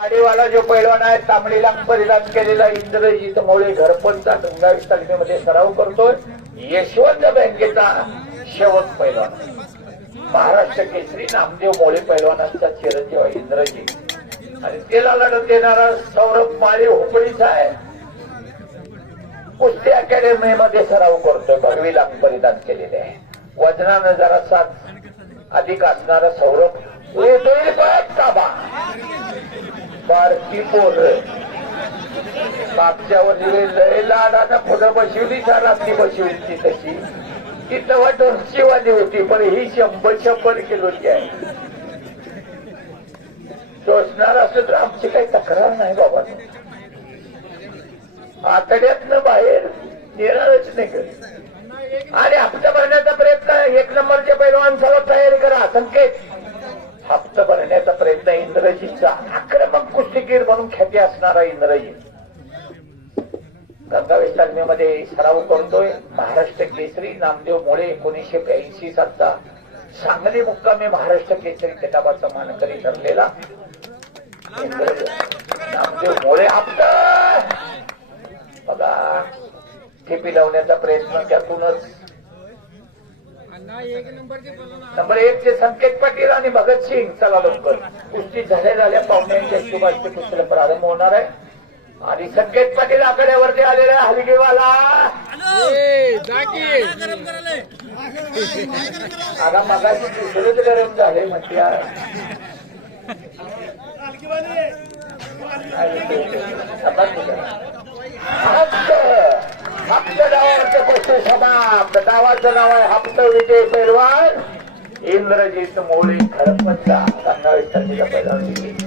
गाडीवाला जो पैलवान आहे तांबडीला परिधान केलेला इंद्रजित मोळे घरपणचा गंगावीस तालुक्यामध्ये सराव करतोय. यशवंत बँकेचा शेवट पैलवान. महाराष्ट्र केसरी नामदेव मोळे पैलवानांचा चिरंजीव इंद्रजी आणि त्याला लढत देणारा सौरभ माळी हुपळीचा आहे कुस्ती अकॅडमी मध्ये सराव करतोय भगवी लाख परिधान केलेले आहे. वजनानं जरा सात अधिक असणारा सौरभ. येतोय काबा. बारकी पोर. मागच्या वर्षी लय लाडानं पुढं बसवली का रात्री बसवली ती तशी. ती तेव्हा दोनशे वाली होती पण ही शंभर शंभर किलोची आहे. टोचणार असं तर आमची काही तक्रार नाही बाबा. आतड्यातनं बाहेर येणारच नाही कधी. आणि हप्ता भरण्याचा प्रयत्न एक नंबरच्या पैलवान सर्व तयारी करा संकेत. हप्ता भरण्याचा प्रयत्न इंद्रजीचा आक्रमक कुस्तीगीर म्हणून ख्याती असणारा इंद्रजीत गंगावेश तालमीमध्ये सराव करतोय महाराष्ट्र केसरी नामदेव मुळे एकोणीसशे ब्याऐंशी सालचा सांगली मुक्कामी महाराष्ट्र केसरी किताबाचा मानकरी ठरलेला. नामदेव मोळे हप्त! बघा ठेपी लावण्याचा प्रयत्न त्यातूनच. नंबर एक चे संकेत पाटील आणि भगत सिंग चला लवकर. कुस्ती झाल्या झाल्या पाहुण्यांच्या हिशोबाचे कुस्तीला प्रारंभ होणार आहे. आणि संकेत पाटील आकड्यावरती आलेला आहे हलगीवाला. आता मगाशी दुसरंच गरम झाले म्हणते यार. हप्त हप्त नाव आहे हप्त विजय पैलवान. इंद्रजित मोळी खरपंचा गंगावीस